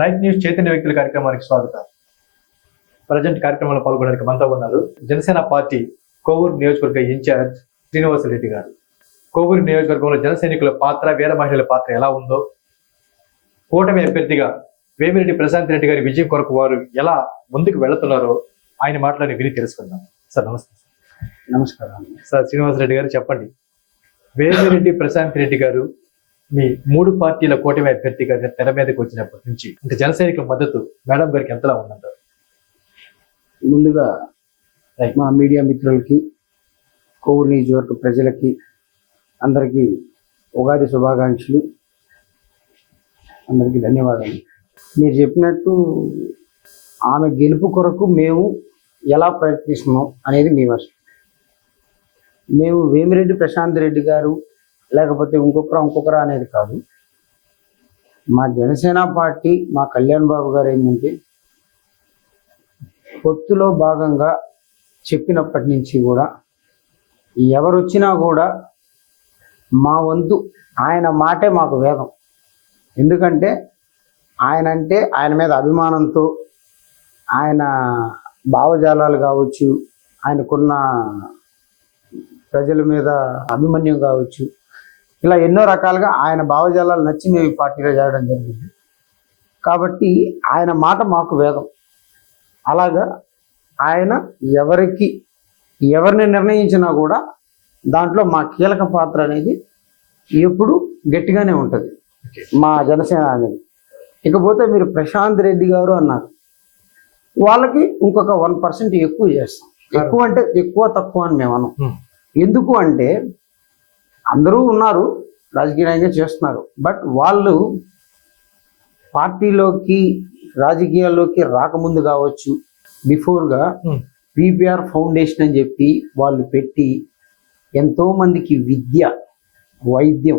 Right news Chaitanya వ్యక్తుల కార్యక్రమానికి స్వాగతం. ప్రజెంట్ కార్యక్రమంలో పాల్గొనడానికి మనతో ఉన్నారు జనసేన పార్టీ కోవూరు నియోజకవర్గ ఇన్ఛార్జ్ శ్రీనివాసరెడ్డి గారు. కోవూరు నియోజకవర్గంలో జన సైనికుల పాత్ర వీర మహిళల పాత్ర ఎలా ఉందో కూటమి అభ్యర్థిగా వేమిరెడ్డి ప్రశాంత్ రెడ్డి గారి విజయం కొరకు వారు ఎలా ముందుకు వెళుతున్నారో ఆయన మాటలని విని తెలుసుకుందాం. సార్ నమస్తే. నమస్కారం. సార్ శ్రీనివాసరెడ్డి గారు చెప్పండి. వేమిరెడ్డి ప్రశాంత్ రెడ్డి గారు మీ మూడు పార్టీల కూటమి అభ్యర్థిగా తెర మీదకి వచ్చినప్పటి నుంచి ఇంకా జన సైనికుల మద్దతు మేడం గారికి ఎంతలా ఉందంటారు? ముందుగా. మా మీడియా మిత్రులకి కోవూరు నియోజకవర్గ ప్రజలకి అందరికీ ఉగాది శుభాకాంక్షలు. అందరికీ ధన్యవాదాలు. మీరు చెప్పినట్టు ఆమె గెలుపు కొరకు మేము ఎలా ప్రయత్నిస్తున్నాం అనేది మీ వర్షం మేము వేమిరెడ్డి ప్రశాంత్ రెడ్డి గారు లేకపోతే ఇంకొకరా ఇంకొకరా అనేది కాదు. మా జనసేన పార్టీ మా కళ్యాణ్ బాబు గారు ఏంటంటే పొత్తులో భాగంగా చెప్పినప్పటి నుంచి కూడా ఎవరు వచ్చినా కూడా మా వంతు ఆయన మాటే మాకు వేదం ఎందుకంటే ఆయన అంటే ఆయన మీద అభిమానంతో ఆయన భావజాలాలు కావచ్చు ఆయనకున్న ప్రజల మీద అభిమన్యం కావచ్చు ఇలా ఎన్నో రకాలుగా ఆయన భావజాలాలు నచ్చి మేము ఈ పార్టీలో చేరడం జరిగింది. కాబట్టి ఆయన మాట మాకు వేదం. అలాగా ఆయన ఎవరికి ఎవరిని నిర్ణయించినా కూడా దాంట్లో మా కీలక పాత్ర అనేది ఎప్పుడు గట్టిగానే ఉంటుంది. మా జనసేన అనేది. ఇకపోతే మీరు ప్రశాంత్ రెడ్డి గారు అన్నారు. వాళ్ళకి ఇంకొక వన్ పర్సెంట్ ఎక్కువ చేస్తాం. ఎక్కువ అంటే ఎక్కువ తక్కువ అని మేము అనం Hmm. ఎందుకు అంటే అందరూ ఉన్నారు రాజకీయంగా చేస్తున్నారు. బట్ వాళ్ళు పార్టీలోకి రాజకీయాల్లోకి రాకముందు కావచ్చు బిఫోర్గా Hmm. పిపిఆర్ ఫౌండేషన్ అని చెప్పి వాళ్ళు పెట్టి ఎంతో మందికి విద్య వైద్యం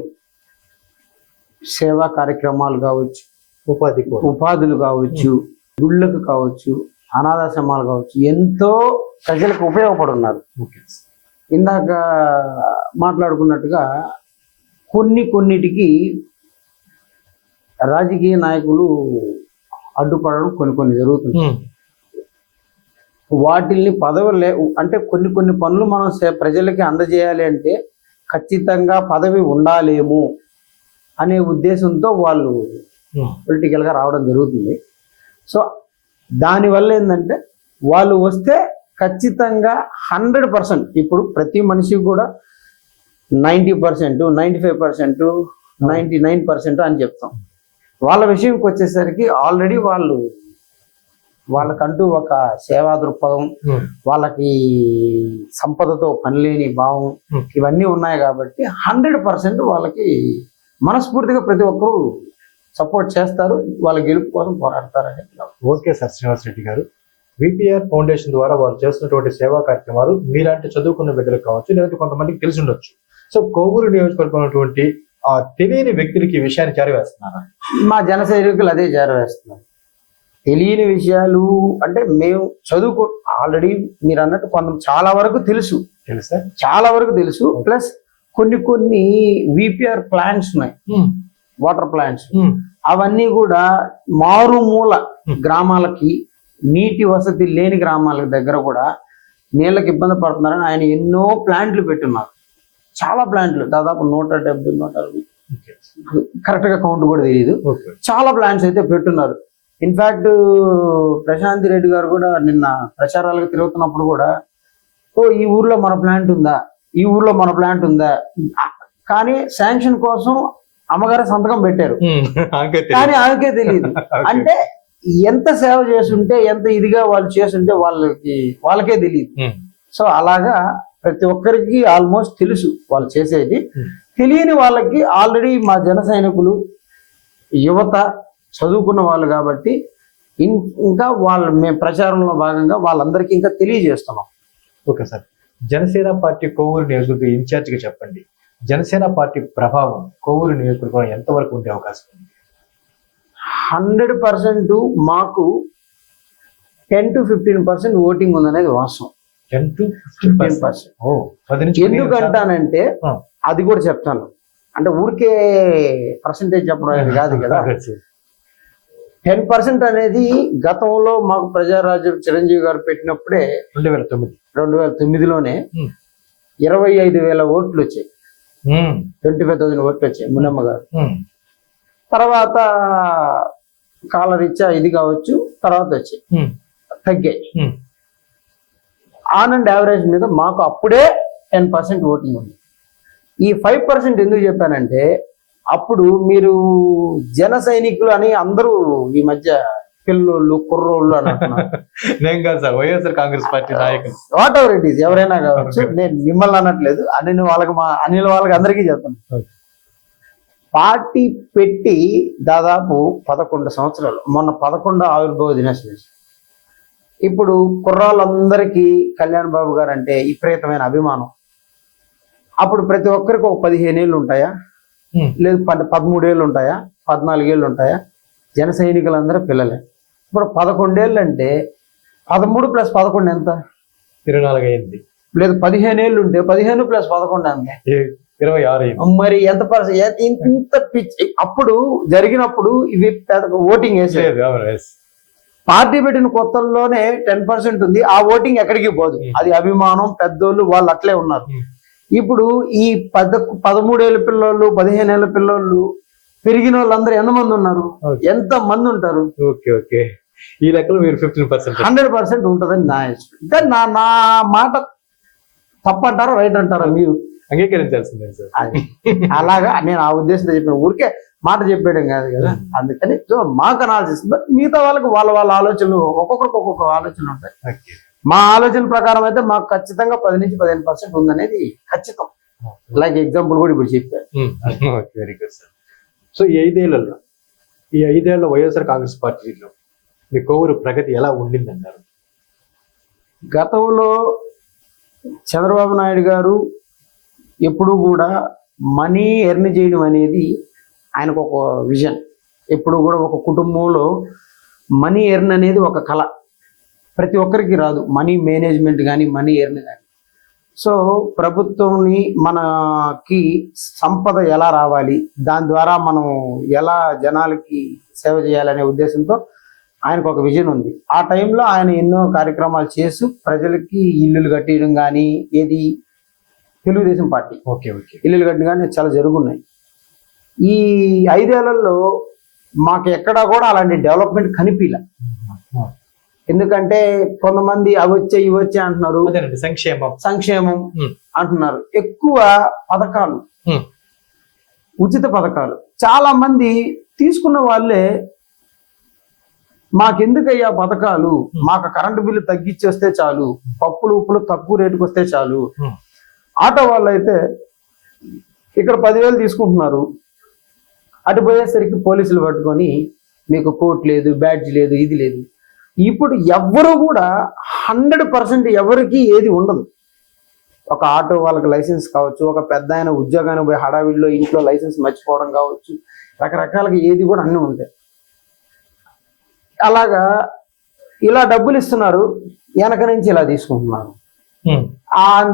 సేవా కార్యక్రమాలు కావచ్చు ఉపాధి ఉపాధులు కావచ్చు గుళ్ళకు కావచ్చు అనాథాశ్రమాలు కావచ్చు ఎంతో ప్రజలకు ఉపయోగపడున్నారు. ఇందాక మాట్లాడుకున్నట్టుగా కొన్ని కొన్నిటికి రాజకీయ నాయకులు అడ్డుపడడం కొన్ని కొన్ని జరుగుతుంది. వాటిల్ని పదవి అంటే కొన్ని కొన్ని పనులు మనం ప్రజలకి అందజేయాలి అంటే ఖచ్చితంగా పదవి ఉండాలేమో అనే ఉద్దేశంతో వాళ్ళు. పొలిటికల్గా రావడం జరుగుతుంది సో దానివల్ల ఏంటంటే వాళ్ళు వస్తే ఖచ్చితంగా హండ్రెడ్ పర్సెంట్ ఇప్పుడు ప్రతి మనిషికి కూడా ninety percent ninety five percent ninety nine percent అని చెప్తాం. వాళ్ళ విషయంకి వచ్చేసరికి ఆల్రెడీ వాళ్ళు వాళ్ళకంటూ ఒక సేవా దృక్పథం. వాళ్ళకి సంపదతో పనిలేని భావం. ఇవన్నీ ఉన్నాయి కాబట్టి హండ్రెడ్ పర్సెంట్ వాళ్ళకి మనస్ఫూర్తిగా ప్రతి ఒక్కరూ సపోర్ట్ చేస్తారు. వాళ్ళ గెలుపు కోసం పోరాడతారని okay sir Srinivas Reddy garu. VPR foundation ద్వారా వారు చేస్తున్నటువంటి సేవా కార్యక్రమాలు మీలాంటి చదువుకున్న బిడ్డలకు కావచ్చు లేదంటే కొంతమందికి తెలిసి ఉండొచ్చు. సో కోవూరు నియోజకవర్గం ఉన్నటువంటి ఆ తెలియని వ్యక్తులకి ఈ విషయాన్ని చేరవేస్తున్నారా? మా జన సైనికులు అదే చేరవేస్తున్నారు. తెలియని విషయాలు అంటే మేము చదువుకో ఆల్రెడీ మీరు అన్నట్టు కొంత చాలా వరకు తెలుసు. తెలుసా? చాలా వరకు తెలుసు. ప్లస్ కొన్ని కొన్ని విపిఆర్ ప్లాంట్స్ ఉన్నాయి. Water plants. అవన్నీ కూడా మారుమూల. గ్రామాలకి నీటి వసతి లేని గ్రామాల దగ్గర కూడా నీళ్ళకి ఇబ్బంది పడుతున్నారని ఆయన ఎన్నో ప్లాంట్లు పెట్టున్నారు. చాలా ప్లాంట్లు దాదాపు నూట డెబ్బై నూట అరవై. ఓకే. కరెక్ట్గా కౌంట్ కూడా తెలియదు చాలా ప్లాంట్స్ అయితే పెట్టున్నారు. ఇన్ఫాక్ట్ ప్రశాంత్ రెడ్డి గారు కూడా నిన్న ప్రచారాలకు తిరుగుతున్నప్పుడు కూడా ఓ ఈ ఊర్లో మన ప్లాంట్ ఉందా? ఈ ఊర్లో మన ప్లాంట్ ఉందా? కానీ శాంక్షన్ కోసం అమ్మగారు సంతకం పెట్టారు. ఉమ్. ఆకే తెలియదు. కానీ ఆమెకే తెలియదు. అంటే ఎంత సేవ చేస్తుంటే ఎంత ఇదిగా వాళ్ళు చేస్తుంటే వాళ్ళకి వాళ్ళకే తెలియదు. సో అలాగా ప్రతి ఒక్కరికి ఆల్మోస్ట్ తెలుసు వాళ్ళు చేసేది. తెలియని వాళ్ళకి ఆల్రెడీ మా జన సైనికులు యువత చదువుకున్న వాళ్ళు కాబట్టి ఇంకా వాళ్ళు మేము ప్రచారంలో భాగంగా వాళ్ళందరికీ ఇంకా తెలియజేస్తున్నాం. Okay sir. Janasena party Kovur నియోజకవర్గ ఇన్ఛార్జ్గా చెప్పండి. జనసేన పార్టీ ప్రభావం కోవూరు నియోజకవర్గం ఎంతవరకు ఉండే అవకాశం ఉంది? హండ్రెడ్ పర్సెంట్ మాకు ten to fifteen percent voting ఉందనేది వాస్తవం. టెన్ టు ఫిఫ్టీన్ పర్సెంట్ ఓ పది నుంచి పదిహేను శాతం. ఎందుకంటానంటే ఆ. అది కూడా చెప్తాను. అంటే ఊరికే పర్సంటేజ్ చెప్పడం అనేది కాదు కదా. టెన్ పర్సెంట్ అనేది గతంలో మాకు ప్రజారాజ్యం చిరంజీవి గారు పెట్టినప్పుడే రెండు వేల తొమ్మిది. రెండు వేల తొమ్మిదిలోనే Hmm. ఇరవై ఐదు వేల ఓట్లు వచ్చాయి. ఉమ్, ట్వంటీ ఫైవ్ థౌసండ్ ఓట్లు వచ్చాయి మునమ్మ గారు. ఉమ్, తర్వాత కాలరీత్యా ఇది కావచ్చు తర్వాత వచ్చాయి. తగ్గాయి. ఆన్ అండ్ యావరేజ్ మీద మాకు అప్పుడే టెన్ పర్సెంట్ ఓటింగ్ ఉంది. ఈ ఫైవ్ పర్సెంట్ ఎందుకు చెప్పానంటే అప్పుడు మీరు జన సైనికులు అని అందరూ ఈ మధ్య పిల్లోళ్ళు కుర్రోళ్ళు అని అంటున్నారు. నేను కాదు సార్ వైఎస్ఆర్ కాంగ్రెస్ పార్టీ నాయకులు. వాట్ ఎవర్ ఇట్ ఈస్ ఎవరైనా కావచ్చు నేను మిమ్మల్ని అనట్లేదు అనిల్ వాళ్ళకి మా అనిల్ వాళ్ళకి అందరికీ చెప్తాను. పార్టీ పెట్టి దాదాపు పదకొండు సంవత్సరాలు మొన్న పదకొండు ఆవిర్భావ దినోత్సవం. ఇప్పుడు కుర్రాళ్ళందరికీ కళ్యాణ్ బాబు గారు అంటే విపరీతమైన అభిమానం. అప్పుడు ప్రతి ఒక్కరికి ఒక పదిహేను ఏళ్ళు ఉంటాయా? లేదు పద్ పదమూడేళ్ళు ఉంటాయా? పద్నాలుగేళ్ళు ఉంటాయా? జన సైనికులందరూ పిల్లలే. ఇప్పుడు పదకొండేళ్ళు అంటే పదమూడు ప్లస్ పదకొండు ఎంత? ఇరవై నాలుగు అయింది. లేదు పదిహేను ఏళ్ళు ఉంటే పదిహేను ప్లస్ పదకొండు ఏ- ఇరవై ఆరు మరి ఎంత పర్సెంట్ ఇంత పిచ్చి అప్పుడు జరిగినప్పుడు ఇవి ఓటింగ్ వేసేది. పార్టీ పెట్టిన కొత్తల్లోనే టెన్ పర్సెంట్ ఉంది. ఆ ఓటింగ్ ఎక్కడికి పోదు. అది అభిమానం పెద్దోళ్ళు వాళ్ళు అట్లే ఉన్నారు. ఇప్పుడు ఈ పద పదమూడేళ్ళ పిల్లోళ్ళు పదిహేనేళ్ళ పిల్లోళ్ళు పెరిగిన వాళ్ళందరూ ఎంతమంది ఉన్నారు. ఎంత మంది ఉంటారు? Okay okay. ఈ లెక్కలో మీరు ఫిఫ్టీన్ పర్సెంట్ హండ్రెడ్ పర్సెంట్ ఉంటుందని నా ఇష్టం. ఇంకా నా నా మాట తప్పంటారా రైట్ అంటారా మీరు? అంగీకరించాల్సిందే సార్. అలాగా నేను ఆ ఉద్దేశంతో చెప్పిన ఊరికే మాట చెప్పేయడం కాదు కదా. అందుకని సో మాకు అనాలిసిస్ బట్ మిగతా వాళ్ళకి వాళ్ళ వాళ్ళ ఆలోచనలు ఒక్కొక్కరికి ఒక్కొక్క ఆలోచనలు ఉంటాయి. మా ఆలోచన ప్రకారం అయితే మాకు ఖచ్చితంగా పది నుంచి పదిహేను పర్సెంట్ ఉందనేది ఖచ్చితం. లైక్ ఎగ్జాంపుల్ కూడా ఇప్పుడు చెప్పారు. Very good sir. సో ఈ ఐదేళ్ళలో ఈ ఐదేళ్ళ వైఎస్ఆర్ కాంగ్రెస్ పార్టీలో మీ కోవూరు ప్రగతి ఎలా ఉండిందంటారు గతంలో చంద్రబాబు నాయుడు గారు ఎప్పుడు కూడా మనీ ఎర్న్ చేయడం అనేది ఆయనకు ఒక విజన్. ఎప్పుడు కూడా ఒక కుటుంబంలో మనీ ఎర్న్ అనేది ఒక కళ. ప్రతి ఒక్కరికి రాదు. మనీ మేనేజ్మెంట్ కానీ మనీ ఎర్న్ కానీ సో ప్రభుత్వంని మనకి సంపద ఎలా రావాలి? దాని ద్వారా మనం ఎలా జనాలకి సేవ చేయాలనే ఉద్దేశంతో ఆయనకు ఒక విజన్ ఉంది. ఆ టైంలో ఆయన ఎన్నో కార్యక్రమాలు చేస్తూ ప్రజలకి ఇల్లులు కట్టేయడం కానీ ఏది తెలుగుదేశం పార్టీ. Okay okay. ఇల్లులు కట్టడం కానీ చాలా జరుగున్నాయి. ఈ ఐదేళ్ళలో మాకు ఎక్కడా కూడా అలాంటి డెవలప్మెంట్ కనిపించలే ఎందుకంటే కొంతమంది అవి వచ్చాయి ఇవి వచ్చాయి అంటున్నారు. సంక్షేమం. సంక్షేమం. అంటున్నారు. ఎక్కువ పథకాలు. ఉచిత పథకాలు. చాలా మంది తీసుకున్న వాళ్ళే మాకెందుకయ్యా పథకాలు. మాకు కరెంటు బిల్లు తగ్గించేస్తే చాలు. పప్పులు ఉప్పులు తక్కువ రేటుకి వస్తే చాలు. ఆటో వాళ్ళు అయితే ఇక్కడ పదివేలు తీసుకుంటున్నారు. అటు పోయేసరికి పోలీసులు పట్టుకొని మీకు కోట్ లేదు బ్యాడ్జ్ లేదు ఇది లేదు. ఇప్పుడు ఎవ్వరు కూడా హండ్రెడ్ పర్సెంట్ ఎవరికి ఏది ఉండదు. ఒక ఆటో వాళ్ళకి లైసెన్స్ కావచ్చు ఒక పెద్ద ఆయన ఉద్యోగానికి పోయి హడావిడిలో ఇంట్లో లైసెన్స్ మర్చిపోవడం కావచ్చు రకరకాలుగా ఏది కూడా అన్నీ ఉంటాయి. అలాగా ఇలా డబ్బులు ఇస్తున్నారు వెనక నుంచి ఇలా తీసుకుంటున్నారు.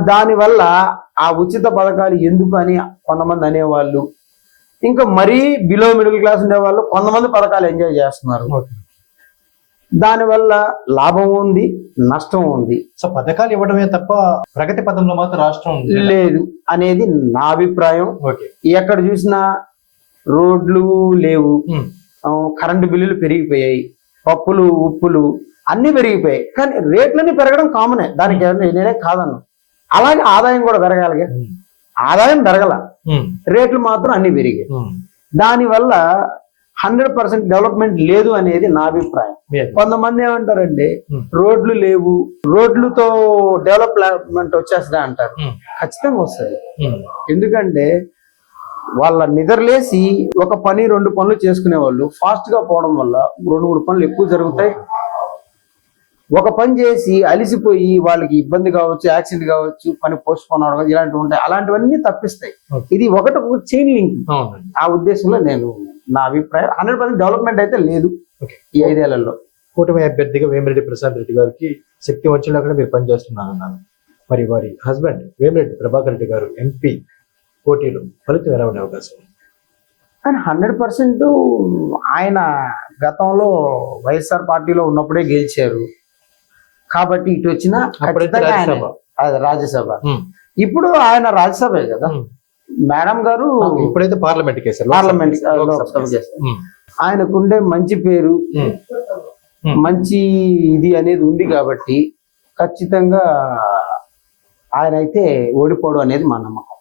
దానివల్ల ఆ ఉచిత పథకాలు ఎందుకు అని కొంతమంది అనేవాళ్ళు. ఇంకా మరీ బిలో మిడిల్ క్లాస్ ఉండేవాళ్ళు కొంతమంది పథకాలు ఎంజాయ్ చేస్తున్నారు. దానివల్ల లాభం ఉంది నష్టం ఉంది. సో పథకాలు ఇవ్వడమే తప్ప ప్రగతి పదంలో మాత్రం రాష్ట్రం లేదు. అనేది నా అభిప్రాయం. ఎక్కడ చూసినా రోడ్లు లేవు. కరెంటు బిల్లులు పెరిగిపోయాయి. పప్పులు ఉప్పులు అన్ని పెరిగిపోయాయి. కానీ రేట్లన్నీ పెరగడం కామనే దానికి నేనే కాదన్ను. అలాగే ఆదాయం కూడా పెరగాలి ఉమ్, ఆదాయం పెరగల. రేట్లు మాత్రం అన్ని పెరిగాయి. దానివల్ల హండ్రెడ్ పర్సెంట్ డెవలప్మెంట్ లేదు అనేది నా అభిప్రాయం. కొంతమంది ఏమంటారంటే Hmm. రోడ్లు లేవు రోడ్లతో డెవలప్మెంట్ వచ్చేస్తా అంటారు. ఖచ్చితంగా వస్తుంది. ఎందుకంటే వాళ్ళ నిద్రలేసి ఒక పని రెండు పనులు చేసుకునే వాళ్ళు ఫాస్ట్గా పోవడం వల్ల రెండు మూడు పనులు ఎక్కువ జరుగుతాయి. ఒక పని చేసి అలిసిపోయి వాళ్ళకి ఇబ్బంది కావచ్చు యాక్సిడెంట్ కావచ్చు పని పోస్ట్ పోన్ అవడం ఇలాంటివి ఉంటాయి. అలాంటివన్నీ తప్పిస్తాయి. ఇది ఒకటి చైన్ లింక్ ఆ ఉద్దేశంలో నేను నా అభిప్రాయం. హండ్రెడ్ పర్సెంట్ డెవలప్మెంట్ అయితే లేదు ఈ ఐదేళ్ళలో. కూటమి అభ్యర్థిగా వేమిరెడ్డి ప్రశాంత్ రెడ్డి గారికి శక్తి వంచంలో కూడా మీరు పనిచేస్తున్నారు అన్నారు మరి వారి హస్బెండ్ వేమిరెడ్డి ప్రభాకర్ రెడ్డి గారు ఎంపీ పోటీలో ఫలితం ఎలా ఉండే అవకాశం? కానీ హండ్రెడ్ పర్సెంట్ ఆయన గతంలో వైఎస్ఆర్ పార్టీలో ఉన్నప్పుడే గెలిచారు. కాబట్టి ఇటు వచ్చిన. అది రాజ్యసభ. ఇప్పుడు ఆయన రాజ్యసభే కదా. మేడం గారు ఇప్పుడైతే పార్లమెంట్ కేసు పార్లమెంట్. ఆయనకుండే మంచి పేరు. మంచి ఇది అనేది ఉంది కాబట్టి ఖచ్చితంగా ఆయన అయితే ఓడిపోవడం అనేది మా నమ్మకం.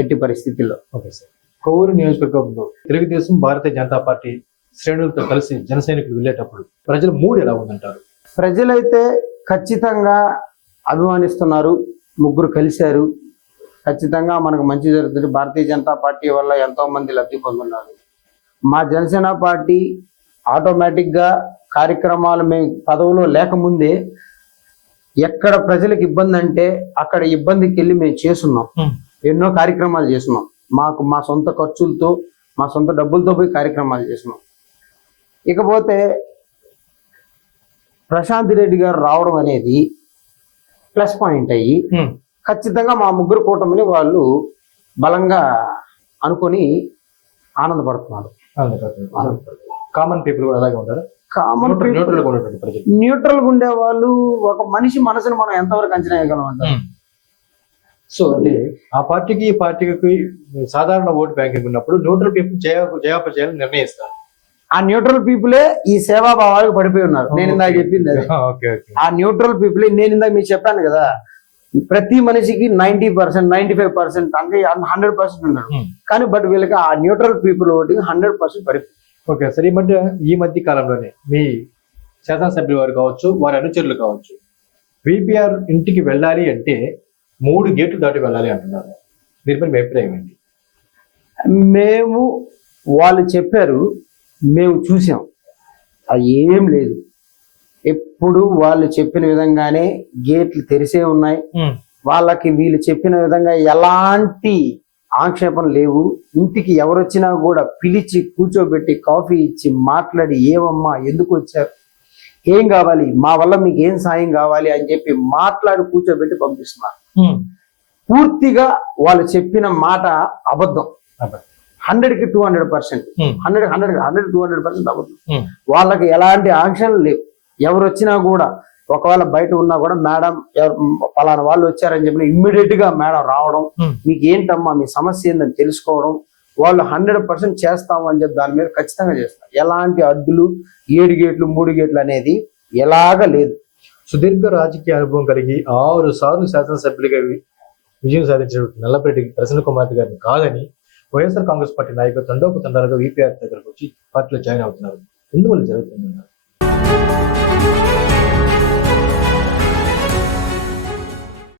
ఎట్టి పరిస్థితుల్లో. Okay sir. కొవ్వూరు నియోజకవర్గంలో తెలుగుదేశం భారతీయ జనతా పార్టీ శ్రేణులతో కలిసి జన సైనికులు వెళ్ళేటప్పుడు ప్రజల మూడు ఎలా ఉందంటారు? ప్రజలైతే ఖచ్చితంగా అభిమానిస్తున్నారు ముగ్గురు కలిశారు. ఖచ్చితంగా మనకు మంచి జరుగుతుంది. భారతీయ జనతా పార్టీ వల్ల ఎంతో మంది లబ్ధి పొందున్నారు. మా జనసేన పార్టీ ఆటోమేటిక్గా కార్యక్రమాలు మేము పదవిలో లేకముందే ఎక్కడ ప్రజలకు ఇబ్బంది అంటే అక్కడ ఇబ్బందికి వెళ్ళి మేము చేస్తున్నాం. ఎన్నో కార్యక్రమాలు చేస్తున్నాం. మాకు మా సొంత ఖర్చులతో మా సొంత డబ్బులతో పోయి కార్యక్రమాలు చేస్తున్నాం. ఇకపోతే ప్రశాంత్ రెడ్డి గారు రావడం అనేది ప్లస్ పాయింట్ అయ్యి ఖచ్చితంగా మా ముగ్గురు కూటమిని వాళ్ళు బలంగా అనుకొని ఆనందపడుతున్నారు. కామన్ పీపుల్ కూడా అలాగే ఉంటారు? కామన్ న్యూట్రల్గా ఉండే వాళ్ళు ఒక మనిషి మనసుని మనం ఎంతవరకు అంచనా వేయగలం అంటారు సో అంటే ఆ పార్టీకి ఈ పార్టీకి సాధారణ ఓటు బ్యాంకింగ్ ఉన్నప్పుడు న్యూట్రల్ పీపుల్ జయ జయాపజయాలు నిర్ణయిస్తారు. ఆ న్యూట్రల్ పీపులే ఈ సేవాభావాలకు పడిపోయి ఉన్నారు. నేను ఇందాక చెప్పింది అది. Okay okay. ఆ న్యూట్రల్ పీపుల్ నేను ఇందాక మీకు చెప్పాను కదా ప్రతి మనిషికి ninety percent ninety five percent అంటే హండ్రెడ్ పర్సెంట్ ఉన్నారు. కానీ బట్ వీళ్ళకి ఆ neutral people voting hundred percent పడిపోయి ఓకే సార్ ఈ మధ్య ఈ మధ్య కాలంలోనే మీ శాసనసభ్యుల వారు కావచ్చు వారి అనుచరులు కావచ్చు విపిఆర్ ఇంటికి వెళ్ళాలి అంటే మూడు గేట్లు దాటి వెళ్ళాలి అంటున్నారు. దీనిపై మీ అభిప్రాయం ఏంటి? మేము వాళ్ళు చెప్పారు మేము చూసాం అది ఏం లేదు. ఎప్పుడు వాళ్ళు చెప్పిన విధంగానే గేట్లు తెరిసే ఉన్నాయి. వాళ్ళకి వీళ్ళు చెప్పిన విధంగా ఎలాంటి ఆక్షేపణ లేవు. ఇంటికి ఎవరొచ్చినా కూడా పిలిచి కూర్చోబెట్టి కాఫీ ఇచ్చి మాట్లాడి ఏమమ్మా ఎందుకు వచ్చారు? ఏం కావాలి? మా వల్ల మీకు ఏం సాయం కావాలి అని చెప్పి మాట్లాడి కూర్చోబెట్టి పంపిస్తున్నారు. పూర్తిగా వాళ్ళు చెప్పిన మాట అబద్ధం. అబద్ధం. హండ్రెడ్కి two hundred percent. Hundred hundred hundred two hundred percent Hmm. వాళ్ళకి ఎలాంటి ఆంక్షలు లేవు ఎవరు వచ్చినా కూడా ఒకవేళ బయట ఉన్నా కూడా మేడం ఎవరు పలానా వాళ్ళు వచ్చారని చెప్పిన ఇమ్మీడియట్గా మేడం రావడం. మీకు ఏంటమ్మా మీ సమస్య ఏందని తెలుసుకోవడం వాళ్ళు హండ్రెడ్ పర్సెంట్ చేస్తాము అని చెప్పి దాని మీద ఖచ్చితంగా చేస్తారు ఎలాంటి అడ్డులు ఏడు గేట్లు మూడు గేట్లు అనేది ఎలాగ లేదు సుదీర్ఘ రాజకీయ అనుభవం కలిగి ఆరు సార్లు శాసనసభ్యులుగా విజయం సాధించిన నల్లపరెడ్డి ప్రసన్న కుమార్ గారిని కాదని వైఎస్ఆర్ కాంగ్రెస్ పార్టీ నాయకులు తండోపు తండాలుగా విపిఆర్ దగ్గరకు వచ్చి పార్టీలో జాయిన్ అవుతున్నారు. ఎందువల్ల జరుగుతుందన్నారు